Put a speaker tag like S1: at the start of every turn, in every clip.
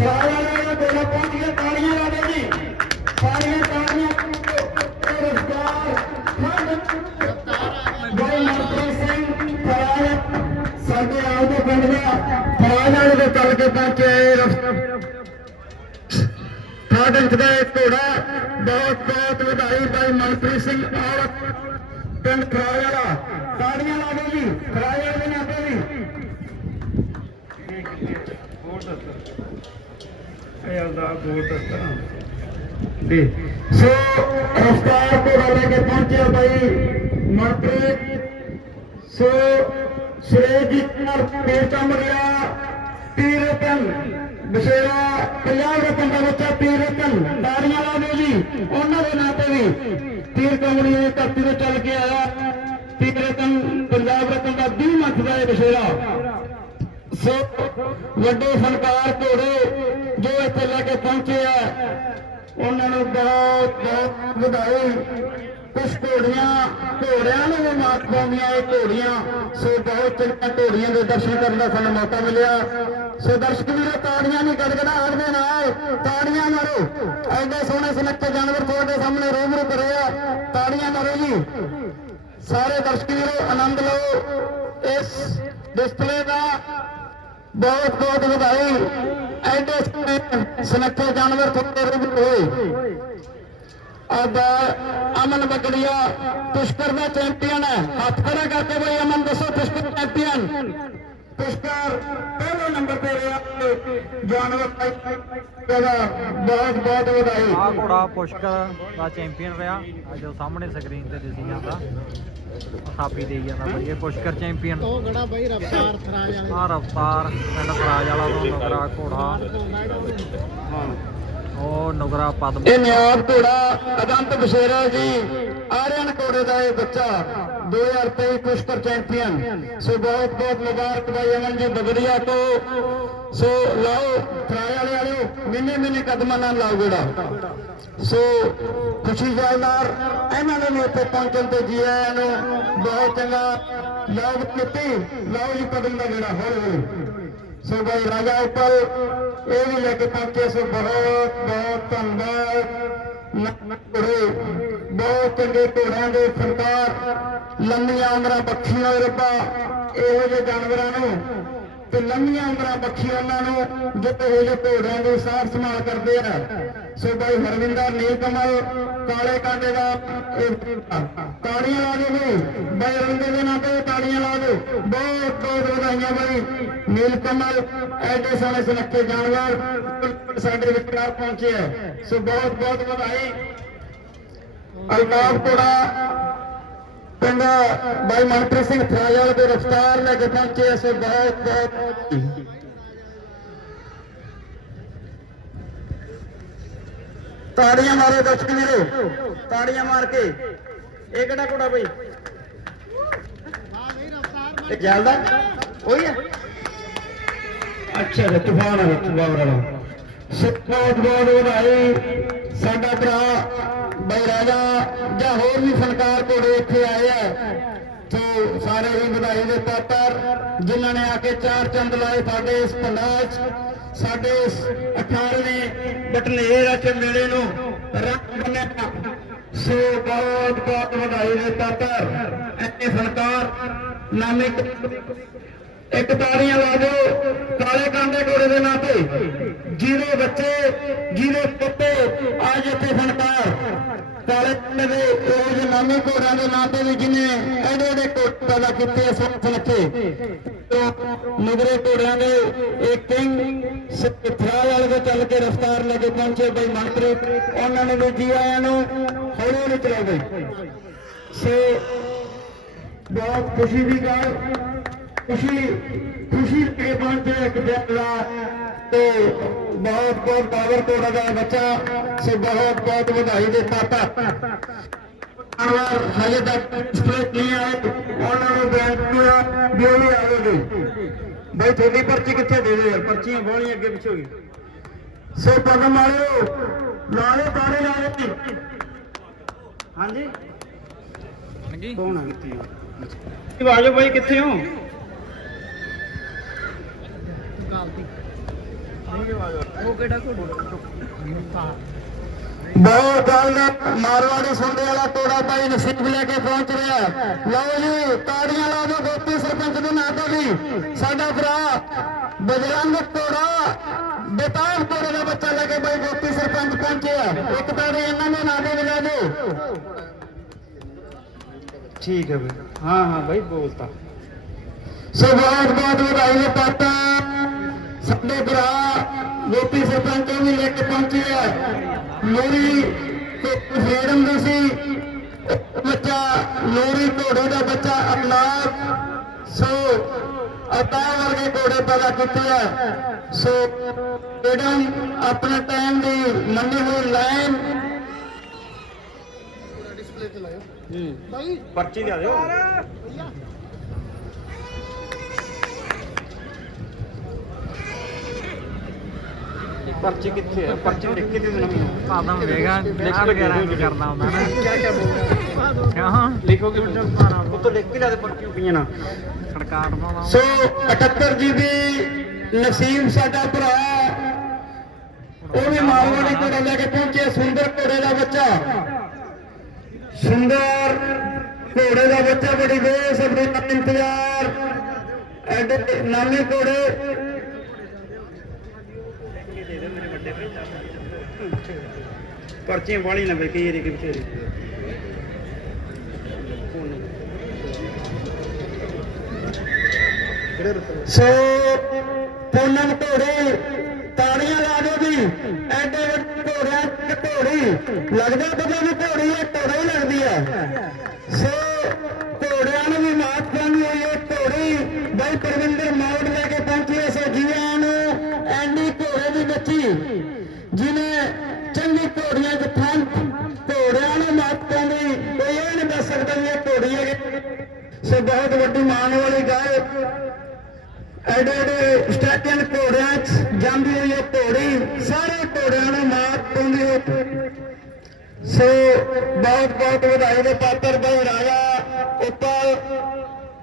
S1: ਸਾਰਿਆਂ ਨੇ ਕੋਲ ਪਹੁੰਚ ਕੇ ਤਾੜੀਆਂ ਲਾ ਦਿਓ ਜੀ। ਸਾਰੀਆਂ ਤਾੜੀਆਂ ਰਫਤਾਰ ਭਾਈ ਮਨਪ੍ਰੀਤ ਸਿੰਘ ਫਰਾਜ ਸਾਡੇ ਆਪ ਦੇ ਪਿੰਡ ਦਾ ਫਰਾਜ ਵਾਲੇ ਦੇ ਚੱਲ ਕੇ ਪਹੁੰਚੇ ਰਫਤਾਰ ਫਾਟਕ ਦਾ ਘੋੜਾ ਬਹੁਤ ਬਹੁਤ ਵਧਾਈ ਬਾਈ ਮਨਪ੍ਰੀਤ ਸਿੰਘ ਔਰ ਪਿੰਡ ਖਰਾਜ ਵਾਲਾ ਤਾੜੀਆਂ ਲਾ ਦਿਓ ਜੀ ਖਰਾਜ ਵਾਲੇ ਦੇ ਨਾਤੇ ਵੀ ਜੀ ਸੋ ਰਫਤਾਰ ਤੇ ਵਾਲੇ ਕੇ ਪਹੁੰਚਿਆ ਭਾਈ ਮਨਪ੍ਰੀਤ। ਸੋ ਸ਼੍ਰੀ ਜੀ ਨਾਲ ਪੀਰ ਚੰਮ ਰਤਨ ਬਸ਼ੇਰਾ, ਪੰਜਾਬ ਰਤਨ ਦਾ ਬੱਚਾ ਪੀਰ ਰਤਨ ਤਾੜੀਆਂ ਲਾ ਜੀ, ਉਹਨਾਂ ਦੇ ਨਾਂ ਤੇ ਵੀ ਪੀਰ ਕੰਗਣੀ ਦੀ ਧਰਤੀ ਤੋਂ ਚੱਲ ਕੇ ਆਇਆ। ਪੀਰ ਰਤਨ ਪੰਜਾਬ ਰਤਨ ਦਾ 20 ਮੱਥ ਦਾ ਇਹ ਬਸ਼ੇਰਾ। ਸੋ ਵੱਡੇ ਫਨਕਾਰ ਘੋੜੇ ਜੋ ਇੱਥੇ ਲੈ ਕੇ ਪਹੁੰਚੇ ਆ, ਉਹਨਾਂ ਨੂੰ ਬਹੁਤ ਬਹੁਤ ਵਧਾਈ। ਕੁਝ ਘੋੜੀਆਂ, ਘੋੜਿਆਂ ਨੂੰ ਵੀ ਮਾਤ ਪਾਉਂਦੀਆਂ ਇਹ ਘੋੜੀਆਂ। ਸੋ ਬਹੁਤ ਚੰਗੀਆਂ ਘੋੜੀਆਂ ਦੇ ਦਰਸ਼ਨ ਕਰਨ ਦਾ ਸਾਨੂੰ ਮੌਕਾ ਮਿਲਿਆ। ਸੋ ਦਰਸ਼ਕ ਵੀਰੋ, ਤਾੜੀਆਂ ਨਹੀਂ ਗੜਗੜਾਹਟ ਦੇ ਨਾਲ। ਤਾੜੀਆਂ ਮਾਰੋ। ਐਡੇ ਸੋਹਣੇ ਸੁਨੱਖੇ ਜਾਨਵਰ ਤੁਹਾਡੇ ਸਾਹਮਣੇ ਰੂਬਰੂ ਕਰੇ ਆ। ਤਾੜੀਆਂ ਮਾਰੋ ਜੀ। ਸਾਰੇ ਦਰਸ਼ਕ ਵੀਰੋ, ਆਨੰਦ ਲਓ। ਇਸ ਡਿਸਪਲੇ ਦਾ ਬਹੁਤ ਬਹੁਤ ਵਧਾਈ। ਐਡੇ ਸੋਹਣੇ ਸੁਨੱਖੇ ਜਾਨਵਰ ਤੁਹਾਡੇ ਰੂਬਰੂ ਹੋਏ। ਅਬ ਅਮਨ ਬਕੜੀਆ ਪੁਸ਼ਕਰ ਦਾ ਚੈਂਪੀਅਨ ਹੈ। ਹੱਥ ਖੜਾ ਕਰਕੇ ਬਈ ਅਮਨ ਦੱਸੋ ਪੁਸ਼ਕਰ ਚੈਂਪੀਅਨ। ਪੁਸ਼ਕਰ ਪਹਿਲੇ ਨੰਬਰ ਤੇ ਰਿਹਾ ਜਾਨਵਰ ਦਾ ਬਹੁਤ ਬਹੁਤ ਵਧਾਈ।
S2: ਆ ਘੋੜਾ ਪੁਸ਼ਕਰ ਦਾ ਚੈਂਪੀਅਨ ਰਿਹਾ। ਅੱਜ ਉਹ ਸਾਹਮਣੇ ਸਕਰੀਨ ਤੇ ਦਿਸੀ ਜਾਂਦਾ। ਥਾਪੀ ਦੇਈ ਜਾਂਦਾ ਇਹ ਪੁਸ਼ਕਰ ਚੈਂਪੀਅਨ।
S3: ਉਹ ਗੜਾ ਬਈ ਰਫਤਾਰ ਫਰਾਜ ਵਾਲੇ।
S2: ਆ ਰਫਤਾਰ ਪਿੰਡ ਫਰਾਜ ਵਾਲਾ ਤੋਂ ਨਗਰਾ ਘੋੜਾ। ਉਹ ਨਗਰਾ ਪਦਮ
S1: ਇਹ ਨਿਆਬ ਘੋੜਾ ਅਗੰਤ ਬਸ਼ੇਰਾ ਜੀ ਆਰਿਆਨ ਘੋੜੇ ਦਾ ਇਹ ਬੱਚਾ। 2023 ਪੁਸ਼ਕਰ ਚੈਂਪੀਅਨ। ਸੋ ਬਹੁਤ ਬਹੁਤ ਮੁਬਾਰਕ ਭਾਈ ਅਮਨ ਜੀ, ਬਗੜੀਆ ਤੋਂ। ਸੋ ਲਾਓ ਫਰਾਏ ਵਾਲੇ ਵਾਲਿਓ, ਮਿੰਨੇ ਮਿੰਨੇ ਕਦਮਾਂ ਨਾਲ ਲਾਓ ਘੋੜਾ ਸੋ ਖੁਸ਼ੀ ਜਾਇਦਾਰ ਇਹਨਾਂ ਨੇ ਵੀ ਇੱਥੇ ਪਹੁੰਚਣ ਤੇ ਜੀ ਆਇਆਂ ਨੂੰ ਬਹੁਤ ਚੰਗਾ ਲਾਭ ਕੀਤੀ। ਲਾਓ ਜੀ, ਕਦਮ ਦਾ ਜਿਹੜਾ ਹੌਲੀ ਹੌਲੀ। ਸੋ ਭਾਈ ਰਾਜਾ ਉੱਪਰ, ਇਹ ਵੀ ਲੈ ਕੇ ਪਹੁੰਚੇ, ਸੋ ਬਹੁਤ ਬਹੁਤ ਧੰਨਵਾਦ। ਬਹੁਤ ਚੰਗੇ ਘੋੜਿਆਂ ਦੇ ਫਨਕਾਰ ਲੰਮੀਆਂ ਉਮਰਾਂ ਬਖਸ਼ੀਆਂ ਰੱਬਾ ਇਹੋ ਜਿਹੇ ਜਾਨਵਰਾਂ ਨੂੰ ਤੇ ਲੰਮੀਆਂ ਉਮਰਾਂ ਬਖਸ਼ੀ ਉਹਨਾਂ ਨੂੰ ਜੋ ਇਹੋ ਜਿਹੇ ਘੋੜਿਆਂ ਦੇ ਸਾਰ ਸੰਭਾਲ ਕਰਦੇ ਆ। ਸੋ ਬਾਈ ਹਰਵਿੰਦਰ ਨੀਲਕਮਲ ਕਾਲੇ ਕਾਂਡੇ ਦਾ ਇਹ ਤਾੜੀਆਂ ਲਾ ਦਿਓ ਭਾਈ ਭਾਈ ਦੇ ਨਾਂ ਤੇ ਤਾੜੀਆਂ ਲਾ ਦਿਓ ਬਹੁਤ ਬਹੁਤ ਵਧਾਈਆਂ ਭਾਈ ਨੀਲਕਮਲ ਐਡੇ ਸੋਹਣੇ ਸੁਨੱਖੇ ਜਾਨਵਰ ਸਾਡੇ ਵਿਚਕਾਰ ਪਹੁੰਚੇ ਹੈ ਸੋ ਬਹੁਤ ਬਹੁਤ ਵਧਾਈ। ਅਲਤਾਫ ਕੋੜਾ ਪਿੰਡ ਬਾਈ ਮਨਪ੍ਰੀਤ ਸਿੰਘ ਥਰਾਜਲ ਦੇ ਰਫਤਾਰ ਲੈ ਕੇ ਪਹੁੰਚੇ ਹੈ, ਸੋ ਬਹੁਤ ਬਹੁਤ ਤਾੜੀਆਂ ਮਾਰੋ ਦਰਸ਼ਕ ਵੀਰੋ ਤਾੜੀਆਂ ਮਾਰ ਕੇ। ਇਹ ਕਿਹੜਾ ਕੋੜਾ ਬਈ? ਇਹ ਜਲਦਾ ਉਹੀ ਹੈ ਅੱਛਾ ਜੀ ਤੂਫਾਨ ਹੈ ਤੂਫਾਨ ਬਹੁਤ ਬਹੁਤ ਵਧਾਈ ਸਾਡਾ ਭਰਾ ਬਈ ਰਾਜਾ ਜਾਂ ਹੋਰ ਵੀ ਫਨਕਾਰ ਕੋੜੇ ਇੱਥੇ ਆਏ ਆ। ਤੇ ਸਾਰੇ ਹੀ ਵਧਾਈ ਦੇ ਪਾਤਰ, ਜਿਨ੍ਹਾਂ ਨੇ ਆ ਕੇ ਚਾਰ ਚੰਦ ਲਾਏ ਸਾਡੇ ਇਸ ਪਿੰਡਾਂ 'ਚ। ਸਾਡੇ ਇਸ 18ਵੇਂ ਬਟਲੇਰ ਚ ਮੇਲੇ ਨੂੰ ਰੰਗ ਬੰਨਿਆ ਸੋ ਬਹੁਤ ਬਹੁਤ ਵਧਾਈ ਦੇ ਪਾਤਰ ਐਨੇ ਫਨਕਾਰ, ਨਾਮੇ ਇੱਕ ਤਾੜੀਆਂ ਲਾ ਦਿਓ, ਕਾਲੇ ਕਾਂਡੇ ਘੋੜੇ ਦੇ ਨਾਂ ਤੇ। ਜਿਹਦੇ ਬੱਚੇ, ਜਿਹਦੇ ਪੁੱਤੇ ਅੱਜ ਇੱਥੇ ਫਨਕਾਰ। ਕਾਲੇ ਦੇ ਉਹ ਨਾਮੀ ਘੋੜਿਆਂ ਦੇ ਨਾਂ ਤੇ ਵੀ ਜਿਹਨੇ ਐਡੇ ਐਡੇ ਘੋੜੇ ਪੈਦਾ ਕੀਤੇ ਆ ਸੁਣ ਸੁਨੱਖੇ ਨਗਰੇ ਘੋੜਿਆਂ ਦੇ ਇਹ ਕਿੰਗ ਸਿੱਖਿਆ ਵਾਲੇ ਦੇ ਚੱਲ ਕੇ ਰਫਤਾਰ ਲੈ ਕੇ ਪਹੁੰਚੇ ਬਈ ਮੰਤਰੀ ਉਹਨਾਂ ਨੇ ਵੀ ਜੀ ਆਇਆਂ ਨੂੰ ਹੌਲੀ ਹੌਲੀ ਚਲਾ ਗਈ ਸੋ ਬਹੁਤ ਖੁਸ਼ੀ ਦੀ ਗੱਲ, ਖੁਸ਼ੀ ਖੁਸ਼ੀ ਕੇ ਪਹੁੰਚੇ ਇੱਕ ਦਿਨ ਦਾ। ਤੇ ਬਹੁਤ ਬਹੁਤ ਪਾਵਰ ਕੋੜਾ ਦਾ ਬੱਚਾ ਸੋ ਬਹੁਤ ਬਹੁਤ ਵਧਾਈ ਦੇ ਪਾਪਾ। ਅਨਵਰ ਹਜੇ ਤੱਕ ਸਪਲਿਟ ਨਹੀਂ ਆਏ ਉਹਨਾਂ ਨੂੰ ਵੀ ਉਹ ਵੀ ਆਵੇਗੀ ਬਈ ਤੁਹਾਡੀ ਪਰਚੀ ਕਿੱਥੇ ਦੇ ਦੇ ਯਾਰ ਪਰਚੀਆਂ ਬੋਲੀਆਂ ਅੱਗੇ ਪਿੱਛੇ ਹੋ ਗਈ ਸੋ ਕਦਮ ਵਾਲਿਓ ਲਾਲੇ ਤਾਰੇ ਲਾਲੇ ਹਾਂਜੀ?
S2: ਗਈ
S1: ਕੌਣ ਆ ਕਿੱਥੇ ਆ ਆਜੋ ਬਾਈ ਕਿੱਥੇ ਹੋ?
S3: ਘੋੜਾ
S1: ਬਹੁਤ ਗੱਲ ਮਾਰਵਾੜੀ ਸੁਣਦੇ ਵਾਲਾ ਤੋੜਾ ਭਾਈ ਨਸੀਬ ਲੈ ਕੇ ਪਹੁੰਚ ਰਿਹਾ ਲਓ ਜੀ, ਤਾੜੀਆਂ ਲਾ ਦਿਓ ਗੋਪੀ ਸਰਪੰਚ ਦੇ ਨਾਂ ਤੇ ਵੀ। ਸਾਡਾ ਭਰਾ ਬਜਰੰਗ ਤੋੜਾ ਬੇਤਾਬ ਤੋੜੇ ਦਾ ਬੱਚਾ ਲੈ ਕੇ ਭਾਈ ਗੋਪੀ ਸਰਪੰਚ ਪਹੁੰਚਿਆ ਇੱਕ ਤਾੜੀ ਇਹਨਾਂ ਦੇ ਨਾਂ ਤੇ ਵਜਾ ਦਿਓ।
S4: ਠੀਕ ਹੈ ਬਈ। ਹਾਂ ਹਾਂ ਬਾਈ, ਬੋਲਤਾ।
S1: ਸੋ ਬਹੁਤ ਬਹੁਤ ਵਧਾਈ ਦੇ ਪਾਤਾ ਸਾਡੇ ਭਰਾ ਲੋਪੀ ਸਰਪੰਚ ਵੀ ਲੈ ਕੇ ਪਹੁੰਚੇ ਆ ਲੋਰੀ ਤੇ ਫੇਰਮ ਦਾ ਸੀ। ਬੱਚਾ ਲੋਰੀ ਘੋੜੇ ਦਾ ਬੱਚਾ ਅਮਨਾਬ ਸੋ ਅਤਾ ਵਰਗੇ ਘੋੜੇ ਪੈਦਾ ਕੀਤੇ ਆ। ਸੋ ਇਹਨਾਂ ਆਪਣੇ ਟਾਈਮ ਦੀ ਮੰਨੀ ਹੋਈ ਲਾਈਨ।
S4: ਪਰਚੀ ਦੇ ਆਇਓ ਪਰਚੀ ਕਿੱਥੇ ਹੈ ਪਰਚੀ ਲਿਖ ਕੇ ਦੇ ਦੇਣਾ ਮੈਨੂੰ
S2: ਆਦਮ ਵੇਗਾ ਲਿਖ ਵਗੈਰਾ ਨਹੀਂ ਕਰਨਾ ਹੁੰਦਾ ਨਾ।
S3: ਕਿਆ ਕਿਆ ਬੋਲਦਾ?
S2: ਕਿਉਂ?
S4: ਲਿਖੋਗੇ ਉਹ ਤੋਂ ਲਿਖ ਕੇ ਲਿਆ ਦੇ ਪਰਚੀ ਪਈਆਂ ਨਾ।
S2: ਸਰਕਾਰ ਦਾ
S1: ਸੋ 78 ਜੀਬੀ ਨਸੀਮ ਸਾਡਾ ਭਰਾ। ਉਹ ਵੀ ਮਾਰਵਾੜੀ ਘੋੜਾ ਲੈ ਕੇ ਪਹੁੰਚੇ ਸੁੰਦਰ ਘੋੜੇ ਦਾ ਬੱਚਾ। ਸੁੰਦਰ ਘੋੜੇ ਦਾ ਬੱਚਾ ਬੜੀ ਬੇਸਬਰੀ ਨਾਲ ਇੰਤਜ਼ਾਰ। ਐਡੇ ਨਾਮੇ ਘੋੜੇ
S4: ਪਰਚੀਆਂ ਵਾਲੀ ਨਾ ਬਈ, ਕਈ ਕਿ ਬਥੇਰੀ।
S1: ਸੋ, ਪੂਨਮ ਘੋੜੇ ਤਾੜੀਆਂ ਲਾ ਦਿਓ ਜੀ। ਐਡੇ ਵੱਡੇ ਘੋੜਿਆਂ ਚ ਲੱਗਦਾ ਪਤਾ ਵੀ ਘੋੜੀ ਹੈ ਘੋੜਾ ਹੀ ਲੱਗਦੀ ਹੈ ਸੋ ਘੋੜਿਆਂ ਨੂੰ ਵੀ ਮਾਤ ਕਰਨੀ ਹੋਈ ਹੈ ਘੋੜੀ ਬਾਈ ਪਰਵਿੰਦਰ ਮੌੜ ਲੈ ਕੇ ਪਹੁੰਚੀ ਹੈ ਸੋ ਜੀਆਂ ਨੂੰ ਐਂਡੀ ਘੋੜੇ ਦੀ ਬੱਚੀ ਜਿਹਨੇ ਚੰਗੀ ਘੋੜੀਆਂ ਚ ਥਾਂ ਘੋੜਿਆਂ ਨੂੰ ਮਾਤ ਕਰਨੀ ਕੋਈ ਇਹ ਨਹੀਂ ਦੱਸ ਸਕਦਾ ਵੀ ਇਹ ਘੋੜੀ ਹੈ। ਸੋ ਬਹੁਤ ਵੱਡੀ ਮਾਣ ਵਾਲੀ ਗੱਲ। ਐਡੇ ਐਡੇ ਸਟੈਚਨ ਘੋੜਿਆਂ 'ਚ ਜਾਂਦੀ ਹੋਈ ਇਹ ਘੋੜੀ, ਸਾਰੇ ਘੋੜਿਆਂ ਨੂੰ ਮਾਤ ਪਾਉਂਦੀ ਹੈ ਸੋ ਬਹੁਤ ਬਹੁਤ ਵਧਾਈ ਦੇ ਪਾਤਰ ਭਾਈ ਰਾਜਾ ਉੱਪਰ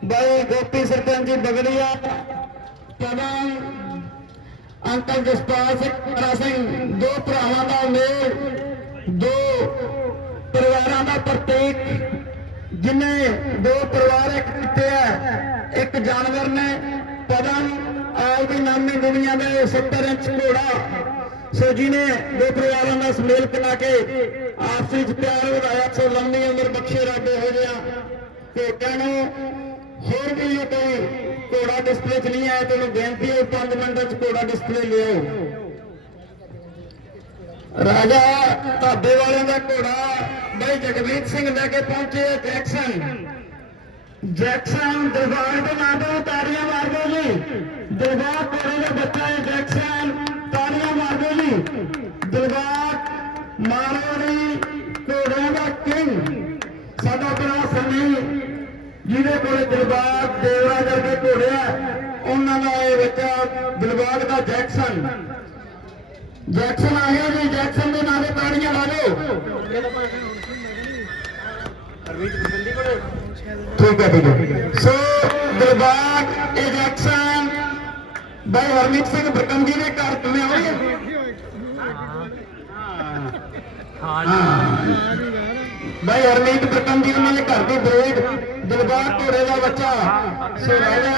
S1: ਭਾਈ ਗੋਪੀ ਸਰਪੰਚ ਜੀ ਬਗੜੀਆ ਪਵਨ ਅੰਕਲ ਜਸਪਾਲ ਸਿੰਘ ਤਾਰਾ ਸਿੰਘ, ਦੋ ਭਰਾਵਾਂ ਦਾ ਮੇਲ, ਦੋ ਪਰਿਵਾਰਾਂ ਦਾ ਪ੍ਰਤੀਕ, ਜਿਨੇ ਦੋ ਪਰਿਵਾਰ ਇੱਕ ਕੀਤੇ ਆ, ਇੱਕ ਜਾਨਵਰ ਨੇ ਪਦਮ ਆਲ ਦੀ ਨਾਮੀ ਦੁਨੀਆ ਦੇ 70 ਇੰਚ ਘੋੜਾ। ਸੋ ਜਿਹਨੇ ਦੋ ਪਰਿਵਾਰਾਂ ਦਾ ਸੁਮੇਲ ਕਰਾ ਕੇ ਆਪਸੀ ਵਿੱਚ ਪਿਆਰ ਵਧਾਇਆ, ਸੋ ਲੰਮੀ ਉਮਰ ਬਖਸ਼ੇ ਰੱਬ ਹੋ ਗਿਆ। ਤੇ ਨੂੰ ਹੋਰ ਵੀ ਕੋਈ ਘੋੜਾ ਡਿਸਪਲੇ 'ਚ ਨਹੀਂ ਆਇਆ ਤਾਂ ਬੇਨਤੀ ਹੈ 5 ਮਿੰਟ 'ਚ ਘੋੜਾ ਡਿਸਪਲੇ ਲਿਆਓ। ਰਾਜਾ ਢਾਬੇ ਵਾਲਿਆਂ ਦਾ ਘੋੜਾ ਬਾਈ ਜਗਵੀਰ ਸਿੰਘ ਲੈ ਕੇ ਪਹੁੰਚੇ ਜੈਕਸਨ। ਜੈਕਸਨ, ਦਰਬਾਰ ਦੇ ਨਾਂ ਤੋਂ ਤਾੜੀਆਂ ਮਾਰ ਦਿਓ ਜੀ। ਦਰਬਾਰ ਘੋੜੇ ਦਾ ਬੱਚਾ ਹੈ ਜੈਕਸਨ, ਤਾੜੀਆਂ ਮਾਰ ਦਿਓ ਜੀ। ਦਰਬਾਰ ਮਾਰਵਾੜੀ ਘੋੜਿਆਂ ਦਾ ਕਿੰਗ। ਸਾਡਾ ਭਰਾ ਸੰਨੀ ਜਿਹਦੇ ਕੋਲ ਦਿਲਬਾਗ ਦੇਵਰਾ ਕਰਕੇ ਘੋੜਿਆ, ਉਹਨਾਂ ਦਾ ਇਹ ਬੱਚਾ ਦਿਲਬਾਗ ਦਾ ਜੈਕਸਨ। ਜੈਕਸਨ ਆ ਗਿਆ ਜੀ, ਜੈਕਸਨ ਦੇ ਨਾਂ ਤੇ ਤਾੜੀਆਂ ਲਾ
S4: ਲਓ
S1: ਠੀਕ ਹੈ ਠੀਕ ਹੈ। ਸੋ, ਦਿਲਬਾਗ, ਇਹ ਜੈਕਸਨ, ਬਾਈ ਹਰਮੀਤ ਸਿੰਘ ਬਰਕਮ ਜੀ ਦੇ ਘਰ ਤੁਮੇ ਆਉਣਗੇ।
S2: ਹਾਂ।
S1: ਹਾਂ ਬਾਈ ਹਰਮੀਤ ਬਰਕਮ ਜੀ ਉਹਨਾਂ ਦੇ ਘਰ ਦੀ ਬਰੇਡ ਦਿਲਬਾਗ ਘੋੜੇ ਦਾ ਬੱਚਾ ਸੋ ਰਾਜਾ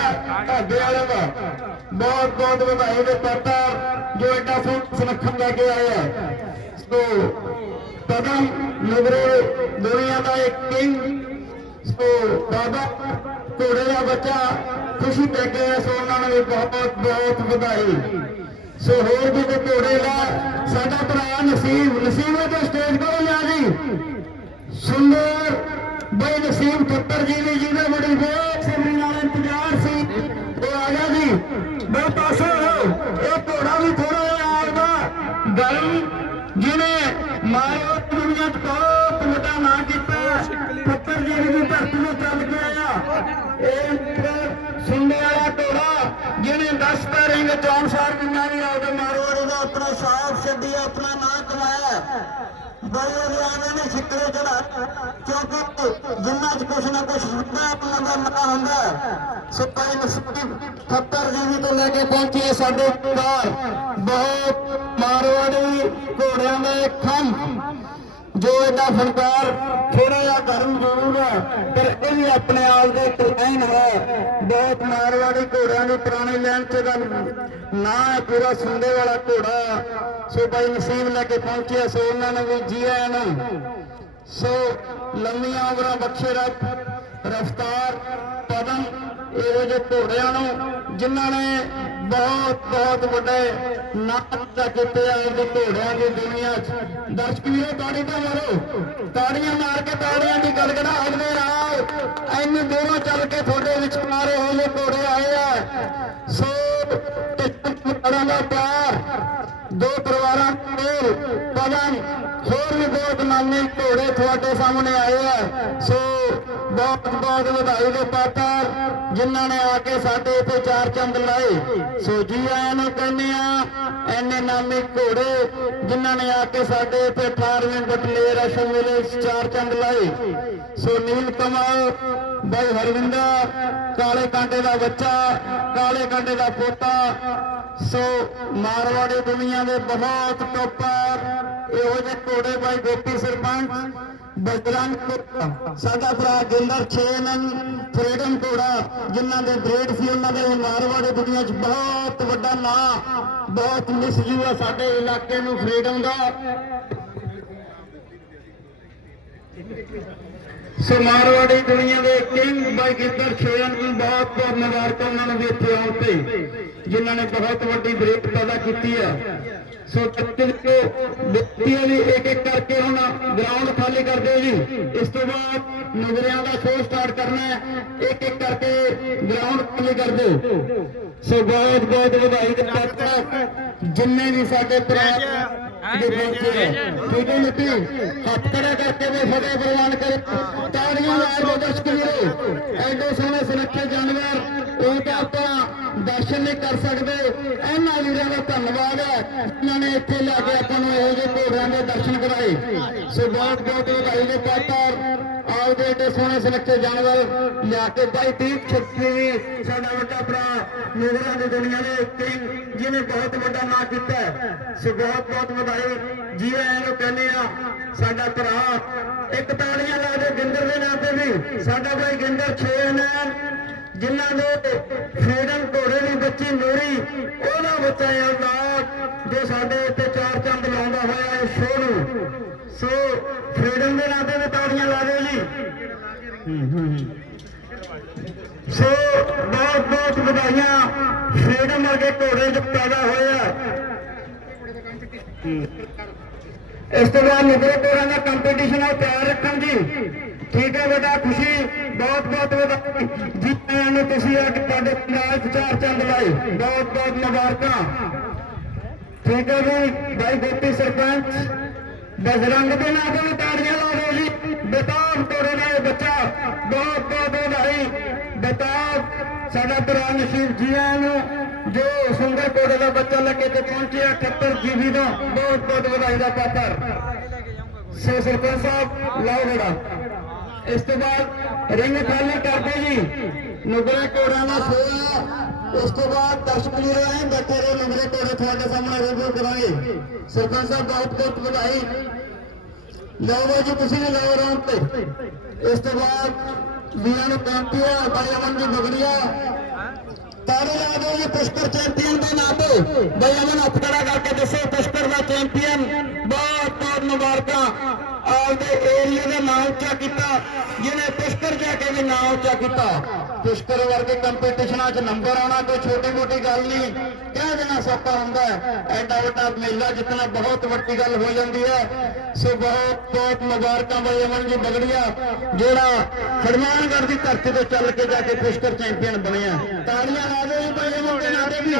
S1: ਢਾਬੇ ਵਾਲੇ ਦਾ। ਬਹੁਤ ਬਹੁਤ ਵਧਾਈ ਦੇ ਪਾਤਰ ਜੋ ਐਡਾ ਸੁਨੱਖਣ ਲੈ ਕੇ ਆਏ ਆ। ਸੋ ਪਦਮ ਨਗਰੇ ਦੁਨੀਆ ਦਾ ਇੱਕ ਕਿੰਗ ਸੋ ਬਾਬਾ ਘੋੜੇ ਦਾ ਬੱਚਾ ਖੁਸ਼ੀ ਦੇ ਕੇ ਆਇਆ, ਸੋ ਉਹਨਾਂ ਨੂੰ ਬਹੁਤ ਬਹੁਤ ਵਧਾਈ। ਸੋ ਹੋਰ ਵੀ ਕੋਈ ਘੋੜੇ ਦਾ ਸਾਡਾ ਭਰਾ ਨਸੀਬ ਨਸੀਬ ਦੇ ਸਟੇਜ ਕੋਲ ਲਿਆ ਜੀ। ਸੁੰਦਰ ਬਈ ਨਸੀਬ ਠੱਕਰ ਜੀ ਦੀ ਜਿਹਦੇ ਬੜੀ ਬੇਸਬਰੀ ਨਾਲ ਇੰਤਜ਼ਾਰ ਸੀ। ਉਹ ਆ ਗਿਆ ਜੀ। ਬਈ ਪਾਸੇ ਹੋ ਇਹ ਘੋੜਾ ਵੀ ਥੋੜਾ ਜਿਹਾ ਆਪਦਾ ਗਰਮ ਜਿਹਨੇ ਮਾਰੇ ਦੁਨੀਆ ਚ ਬਹੁਤ ਵੱਡਾ ਨਾਂ ਕੀਤਾ। ਠੱਕਰ ਜੀ ਦੀ ਧਰਤੀ ਨੂੰ ਚੱਲ ਕੇ ਆਇਆ। ਇਹ ਇੱਕ ਸੁਣਨੇ ਵਾਲਾ ਘੋੜਾ, ਜਿਹਨੇ 10 ਪੈਰਿੰਗ ਚੌਂਸਾਰ ਦਿਨਾਂ ਵੀ ਆਪਦੇ ਮਾਰਵਾੜੀ ਦਾ ਆਪਣਾ ਸਾਫ਼ ਛੱਡੀ, ਆਪਣਾ ਨਾਂ ਕਮਾਇਆ। ਬੜੇ ਵਿਆਹਾਂ ਨੇ ਛਿੱਕਰੇ ਚੜਾ ਕਿਉਂਕਿ ਜਿੰਨਾ ਚ ਕੁਛ ਨਾ ਕੁਛ ਹੁੰਦਾ ਉਹਨਾਂ ਦਾ ਮਤਾ ਹੁੰਦਾ ਸੋ ਭਾਈ ਨਸੀਬ ਖੱਤਰ ਜੀ ਤੋਂ ਲੈ ਕੇ ਪਹੁੰਚੇ ਸਾਡੇ ਘਰ ਬਹੁਤ ਮਾਰਵਾੜੀ ਘੋੜਿਆਂ ਦਾ ਖੰਭ ਜੋ ਇਹਦਾ ਥੋੜਾ ਜਿਹਾ ਗਰਮ ਜ਼ਰੂਰ ਹੈ ਪਰ ਇਹ ਵੀ ਆਪਣੇ ਆਪ ਦੇ ਇੱਕ ਹੈ। ਬਹੁਤ ਮਾਰਵਾੜੀ ਘੋੜਿਆਂ ਦੀ ਪੁਰਾਣੀ ਲਾਈਨ ਤੇ ਦਾ ਨਾਂ ਪੂਰਾ ਸੁੰਦੇ ਵਾਲਾ ਘੋੜਾ। ਸੋ ਬਾਈ ਨਸੀਬ ਲੈ ਕੇ ਪਹੁੰਚਿਆ, ਸੋ ਉਹਨਾਂ ਨੇ ਵੀ ਜੀ ਆਇਆਂ ਨੂੰ ਸੋ ਲੰਮੀਆਂ ਉਮਰਾਂ ਬਖਸ਼ੇ ਰੱਬ, ਰਫਤਾਰ ਪਦਮ ਇਹੋ ਜਿਹੇ ਘੋੜਿਆਂ ਨੂੰ ਜਿਨ੍ਹਾਂ ਨੇ ਬਹੁਤ ਬਹੁਤ ਵੱਡੇ ਨਾਮ ਦਾ ਕੀਤੇ ਆ ਘੋੜਿਆਂ ਦੀ ਦੁਨੀਆ 'ਚ। ਦਰਸ਼ਕ ਵੀਰੋ ਤਾੜੀ ਤਾਂ ਮਾਰੋ। ਤਾੜੀਆਂ ਮਾਰ ਕੇ ਤਾੜੀਆਂ ਦੀ ਗੜਗੜਾ ਹੱਥਦੇ ਰਾਓ ਇੰਨੀ ਦੂਰੋਂ ਚੱਲ ਕੇ ਤੁਹਾਡੇ ਵਿੱਚ ਮਾਰੇ ਹੋਏ ਘੋੜੇ ਆਏ ਆ। ਸੋ ਟਿੱਕਾਂ ਦਾ ਪਿਆਰ। ਦੋ ਪਰਿਵਾਰਾਂ ਦੇ ਪਵਨ ਹੋਰ ਵੀ ਬਹੁਤ ਨਾਮੀ ਘੋੜੇ ਤੁਹਾਡੇ ਸਾਹਮਣੇ ਆਏ ਆ। ਸੋ ਬਹੁਤ ਬਹੁਤ ਵਧਾਈ ਦੇ ਪਾਤਰ ਜਿਨ੍ਹਾਂ ਨੇ ਆ ਕੇ ਸਾਡੇ ਇੱਥੇ ਚਾਰ ਚੰਦ ਲਾਏ ਸੋ ਜੀ ਆਇਆਂ ਨੂੰ ਕਹਿੰਦੇ ਆ ਐਨੇ ਨਾਮੀ ਘੋੜੇ ਜਿਨ੍ਹਾਂ ਨੇ ਆ ਕੇ ਸਾਡੇ ਇੱਥੇ 18ਵੇਂ ਬਟਲੇਰ ਅਸ਼ਮ ਮੇਲੇ ਚਾਰ ਚੰਦ ਲਾਏ ਸੋ ਨੀਲ ਕਮਲ, ਬਾਈ ਹਰਵਿੰਦਰ, ਕਾਲੇ ਕਾਂਡੇ ਦਾ ਬੱਚਾ, ਕਾਲੇ ਕਾਂਡੇ ਦਾ ਪੋਤਾ। ਸੋ ਮਾਰਵਾੜੀ ਦੁਨੀਆ ਦੇ ਬਹੁਤ ਟੋਪਰ ਇਹੋ ਜਿਹੇ ਕੋੜੇ ਭਾਈ ਗੋਪੀ ਸਰਪੰਚ, ਬਜਰੰਗ ਕੋੜਾ ਸਾਡਾ ਭਰਾ ਜਿੰਦਰ ਛੇਨਨ ਫਰੀडम ਕੋੜਾ ਜਿਨ੍ਹਾਂ ਦੇ ਬ੍ਰੇਡ ਸੀ, ਉਹਨਾਂ ਦੇ ਮਾਰਵਾੜੇ ਦੁਨੀਆ 'ਚ ਬਹੁਤ ਵੱਡਾ ਨਾਂ, ਬਹੁਤ ਮਿਸਯੂ ਆ ਸਾਡੇ ਇਲਾਕੇ ਨੂੰ ਫਰੀडम ਦਾ। ਸੋ ਮਾਰਵਾੜੀ ਦੁਨੀਆ ਦੇ ਕਿੰਗ ਬਾਈ ਗਿੱਦਰ ਛੇਨਨ ਨੂੰ ਬਹੁਤ ਬਹੁਤ ਮੁਬਾਰਕਾਂ ਉਹਨਾਂ ਨੂੰ ਵੀ ਇੱਥੇ ਆਉਣ ਤੇ, ਜਿਨ੍ਹਾਂ ਨੇ ਬਹੁਤ ਵੱਡੀ ਬ੍ਰੇਕ ਪੈਦਾ ਕੀਤੀ ਆ। ਸੋ ਤੱਕਰ ਕੋ ਵਿਅਕਤੀਆਂ ਵੀ ਇੱਕ ਇੱਕ ਕਰਕੇ ਹੁਣ ਗਰਾਊਂਡ ਖਾਲੀ ਕਰ ਦਿਓ ਜੀ। ਇਸ ਤੋਂ ਬਾਅਦ ਨਜ਼ਰਿਆਂ ਦਾ ਸ਼ੋਅ ਸਟਾਰਟ ਕਰਨਾ ਹੈ। ਇੱਕ ਇੱਕ ਕਰਕੇ ਗਰਾਊਂਡ ਖਾਲੀ ਕਰ ਦਿਓ। ਸੋ ਬਹੁਤ ਬਹੁਤ ਵਧਾਈ ਦੇ ਪਾਤਰ ਜਿੰਨੇ ਵੀ ਸਾਡੇ ਆ। ਠੀਕ ਹੈ ਮਿੱਟੀ? ਹੱਥ ਖੜਾ ਕਰਕੇ ਵੀ ਫਤਿਹ ਪ੍ਰਵਾਨ ਕਰ। ਤਾੜੀਆਂ ਨਾਲ ਦੋ ਦਰਸ਼ਕ ਵੀਰੋ ਐਡੇ ਸੋਹਣੇ ਸੁਨੱਖੇ ਜਾਨਵਰ ਉਹ ਤਾਂ ਆਪਾਂ ਦਰਸ਼ਨ ਨਹੀਂ ਕਰ ਸਕਦੇ। ਇਹਨਾਂ ਵੀਰਾਂ ਦਾ ਧੰਨਵਾਦ ਹੈ। ਜਿਨ੍ਹਾਂ ਨੇ ਇੱਥੇ ਲਿਆ ਕੇ ਆਪਾਂ ਨੂੰ ਇਹੋ ਜਿਹੇ ਘੋੜਿਆਂ ਦੇ ਦਰਸ਼ਨ ਕਰਾਏ। ਸੋ ਬਹੁਤ ਬਹੁਤ ਵਧਾਈ ਦੇ ਪਾਤਰ ਆਓ ਏਡੇ ਸੋਹਣੇ ਸੁਨੱਖੇ ਜਾਨਵਰ, ਲਿਆ ਕੇ ਬਾਈ ਦੀਪ ਛੱਤੀ ਵੀ ਸਾਡਾ ਵੱਡਾ ਭਰਾ ਨਿਗਰਾਂ ਦੀ ਦੁਨੀਆ ਦੇ ਕਿੰਗ ਜਿਹਨੇ ਬਹੁਤ ਵੱਡਾ ਨਾਂ ਕੀਤਾ ਸੋ ਬਹੁਤ ਬਹੁਤ ਵਧਾਈ। ਜੀ ਆਇਆਂ ਨੂੰ ਕਹਿੰਦੇ ਆ ਸਾਡਾ ਭਰਾ ਇੱਕ ਤਾੜੀਆਂ ਲਾ ਦੇ ਗਿੰਦਰ ਦੇ ਨਾਂ ਤੇ ਵੀ। ਸਾਡਾ ਭਾਈ ਗਿੰਦਰ 6 ਨੇ ਜਿਨ੍ਹਾਂ ਦੇ ਫਰੀडम ਘੋੜੇ ਦੀ ਬੱਚੀ ਨੂਰੀ ਉਹਦਾ ਬੱਚਾ ਆਉਂਦਾ ਜੋ ਸਾਡੇ ਉੱਤੇ ਚਾਰ ਚੰਦ ਲਾਉਂਦਾ ਹੋਇਆ ਇਸ ਸ਼ੋਅ ਨੂੰ। ਸੋ ਫ੍ਰੀडम ਦੇ ਨਾਤੇ ਤੇ ਤਾੜੀਆਂ ਲਾ ਦਿਓ ਜੀ। ਸੋ ਬਹੁਤ ਬਹੁਤ ਵਧਾਈਆਂ। ਫ੍ਰੀडम ਵਰਗੇ ਘੋੜੇ ਜੋ ਪੈਦਾ ਹੋਇਆ ਇਸ ਤੋਂ ਬਾਅਦ ਨਿਗਰੇ ਘੋੜਾਂ ਦਾ ਕੰਪੀਟੀਸ਼ਨ ਆ ਪਿਆਰ ਰੱਖਣ ਜੀ ਠੀਕ ਹੈ ਬੇਟਾ, ਖੁਸ਼ੀ, ਬਹੁਤ ਬਹੁਤ ਵਧਾਈ ਜੀ ਤੁਸੀਂ ਅੱਜ ਤੁਹਾਡੇ ਪੰਜਾਬ ਚਾਰ ਚੰਦ ਲਾਏ ਬਹੁਤ ਬਹੁਤ ਮੁਬਾਰਕਾਂ। ਠੀਕ ਹੈ ਜੀ ਭਾਈ ਗੋਪੀ ਸਰਪੰਚ, ਬਜਰੰਗ ਦੇ ਨਾਂ ਤੇ ਤਾੜੀਆਂ ਲਾ ਜੀ, ਬੇਤਾਬ ਤੋੜੇ ਦਾ ਬੱਚਾ, ਬਹੁਤ ਬਹੁਤ ਵਧਾਈ। ਬੇਤਾਬ, ਸਾਡਾ ਭਰਾ ਸ਼ਿਵ ਜੀਆਂ ਨੂੰ, ਜੋ ਸੁੰਦਰ ਕੋੜੇ ਦਾ ਬੱਚਾ ਲੱਗੇ ਤੇ ਪਹੁੰਚਿਆ 78 ਜੀਵੀ ਦਾ, ਬਹੁਤ ਬਹੁਤ ਵਧਾਈ ਦਾ ਪਾਤਰ। ਸੋ ਸਰਪੰਚ ਸਾਹਿਬ, ਲਾਓ ਬੜਾ ਇਸ ਤੋਂ ਬਾਅਦ ਰਿੰਗ ਖਾਲੀ ਕਰਦੇ ਜੀ। ਨੁਗਰੇ ਕੋੜਿਆਂ ਦਾ ਸੋਇਆ ਉਸ ਤੋਂ ਬਾਅਦ ਦਰਸ਼ਕ ਵੀਰ ਆਏ ਬੈਠੇ ਰਹੇ, ਨੁਗਰੇ ਕੋੜੇ ਤੁਹਾਡੇ ਸਾਹਮਣੇ ਰਿਵਿਊ ਕਰਾਂਗੇ। ਸਰਪੰਚ ਸਾਹਿਬ ਬਹੁਤ ਬਹੁਤ ਵਧਾਈ। ਲਓ ਬਾਈ ਜੀ, ਤੁਸੀਂ ਵੀ ਲਾਓ ਰਾਉਂਡ ਤੇ। ਇਸ ਤੋਂ ਬਾਅਦ ਵੀਰਾਂ ਨੂੰ ਕਾਂਤੀਆ ਬਾਈ ਅਮਨ ਜੀ ਬਗੜੀਆ। ਤਾਰੇ ਲਾ ਦਿਓ ਜੀ, ਪੁਸ਼ਕਰ ਚੈਂਪੀਅਨ ਦੇ ਨਾਂ ਤੇ। ਬਈ ਅਮਨ, ਹੱਥ ਖੜਾ ਕਰਕੇ ਦੱਸੋ, ਪੁਸ਼ਕਰ ਦਾ ਚੈਂਪੀਅਨ ਬਹੁਤ ਬਹੁਤ ਮੁਬਾਰਕਾਂ। ਆਪਦੇ ਏਰੀਆ ਦਾ ਨਾਮ ਉੱਚਾ ਕੀਤਾ, ਜਿਹਨੇ ਪੁਸ਼ਕਰ ਜਾ ਕੇ ਵੀ ਨਾਮ ਉੱਚਾ ਕੀਤਾ। ਪੁਸ਼ਕਰ ਵਰਗੇ ਕੰਪੀਟੀਸ਼ਨਾਂ 'ਚ ਨੰਬਰ ਆਉਣਾ ਕੋਈ ਛੋਟੀ ਮੋਟੀ ਗੱਲ ਨਹੀਂ। ਕਹਿ ਦੇਣਾ ਸੌਖਾ ਹੁੰਦਾ ਐਡਾ ਵੱਡਾ ਮੇਲਾ ਜਿੱਤਣਾ ਬਹੁਤ ਵੱਡੀ ਗੱਲ ਹੋ ਜਾਂਦੀ ਹੈ। ਸੋ ਬਹੁਤ ਬਹੁਤ ਮੁਬਾਰਕਾਂ ਬਈ ਅਮਨ ਜੀ ਬਗੜੀਆ, ਜਿਹੜਾ ਹਰਮਾਨਗੜ੍ਹ ਦੀ ਧਰਤੀ ਤੋਂ ਚੱਲ ਕੇ ਜਾ ਕੇ ਪੁਸ਼ਕਰ ਚੈਂਪੀਅਨ ਬਣਿਆ ਤਾੜੀਆਂ ਲਾ ਦਿਓ ਜੀ ਬਈ ਅਮਨ ਦੇ ਨਾਰੇ ਵੀ।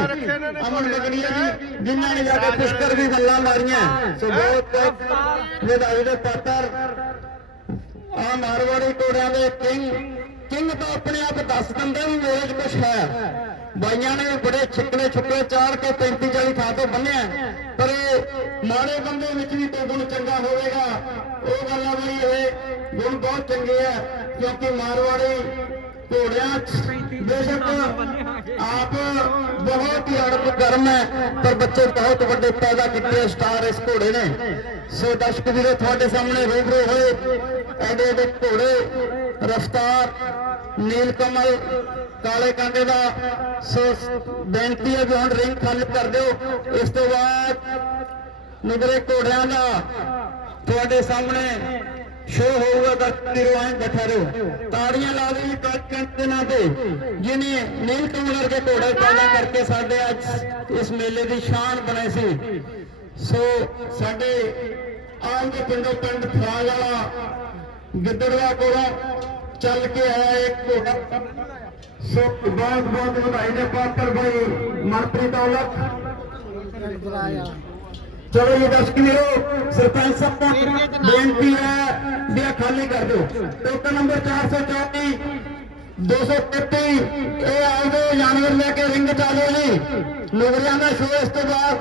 S1: ਅਮਨ ਬਗੜੀਆ ਜੀ, ਜਿਨ੍ਹਾਂ ਨੇ ਜਾ ਕੇ ਪੁਸ਼ਕਰ ਦੀ ਗੱਲਾਂ ਮਾਰੀਆਂ। ਸੋ ਬਹੁਤ ਬਹੁਤ ਵਧਾਈ ਦੇ ਪਾਤਰ। ਆ ਮਾਰਵਾੜੀ ਘੋੜਿਆਂ ਦੇ ਕਿੰਗ। ਕਿੰਗ ਤਾਂ ਆਪਣੇ ਆਪ ਦੱਸ ਦਿੰਦੇ ਵੀ ਮੇਰੇ 'ਚ ਕੁਛ ਹੈ। ਬਾਈਆਂ ਨੇ ਬੜੇ ਛਿੱਕਲੇ ਛੁੱਕੇ ਚਾੜ ਕੇ 35 40 ਥਾਂ ਤੋਂ ਬੰਨਿਆ ਪਰ ਮਾੜੇ ਬੰਦੇ ਵਿੱਚ ਵੀ ਕੋਈ ਗੁਣ ਚੰਗਾ ਹੋਵੇਗਾ। ਉਹ ਗੱਲ ਆ ਬਈ, ਇਹ ਗੁਣ ਬਹੁਤ ਚੰਗੇ ਆ, ਕਿਉਂਕਿ ਮਾਰਵਾੜੀ ਘੋੜਿਆਂ ਬੇਸ਼ੱਕ ਆਪ ਬਹੁਤ ਹੀ ਅੜਪ ਗਰਮ ਹੈ, ਪਰ ਬੱਚੇ ਬਹੁਤ ਵੱਡੇ ਪੈਦਾ ਕੀਤੇ ਸਟਾਰ ਇਸ ਘੋੜੇ ਨੇ। ਸੋ ਦਰਸ਼ਕ ਵੀਰੋ, ਤੁਹਾਡੇ ਸਾਹਮਣੇ ਰੂਬਰੂ ਹੋਏ। ਐਡੇ ਐਡੇ ਘੋੜੇ, ਰਫਤਾਰ, ਨੀਲ ਕਮਲ, ਕਾਲੇ ਕਾਂਡੇ ਦਾ ਸੋ ਬੇਨਤੀ ਹੈ ਵੀ ਹੁਣ ਰਿੰਗ ਖਾਲੀ ਕਰ ਦਿਓ। ਇਸ ਤੋਂ ਬਾਅਦ ਨਿਗਰੇ ਘੋੜਿਆਂ ਦਾ ਤੁਹਾਡੇ ਸਾਹਮਣੇ ਸ਼ੋ ਹੋਊਗਾ ਦਰਸ਼ਕ ਵੀਰੋ ਬੈਠਾ ਰਹੋ ਤਾੜੀਆਂ ਲਾ ਦਿਓ ਜੀ ਕੰਟ ਦੇ ਨਾਂ ਤੇ। ਜਿਨੇ ਨੀਲ ਕਮਲ ਵਰਗੇ ਘੋੜੇ ਪੈਦਾ ਕਰਕੇ ਸਾਡੇ ਅੱਜ ਇਸ ਮੇਲੇ ਦੀ ਸ਼ਾਨ ਬਣੇ ਸੀ। ਸੋ ਸਾਡੇ ਆਮ ਦੇ ਪਿੰਡੋਂ ਪਿੰਡ ਫਰਾਜ ਵਾਲਾ ਗਿੱਦੜਵਾ ਕੋਲੋਂ ਚੱਲ ਕੇ ਆਇਆ ਇੱਕ ਘੋੜਾ। ਸੋ ਬਹੁਤ ਬਹੁਤ ਵਧਾਈ ਦੇ ਪਾਤਰ ਭਾਈ ਮਨਪ੍ਰੀਤ ਔਲਖ। ਚਲੋ ਜੀ ਦਰਸ਼ਕ ਵੀਰੋ ਸਰਪੰਚ ਸਾਹਿਬ ਤੋਂ ਬੇਨਤੀ ਹੈ ਵੀ ਖਾਲੀ ਕਰ ਦਿਓ। ਟੋਕਨ ਨੰਬਰ 434 233 ਇਹ ਆਉਂਦੇ ਜਾਨਵਰ ਲੈ ਕੇ ਰਿੰਗ ਚ ਆ ਜਾਓ ਜੀ। ਨੁਗਰਿਆਂ ਦਾ ਸ਼ੋਅ ਇਸ ਤੋਂ ਬਾਅਦ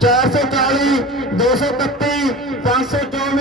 S1: 440 231 524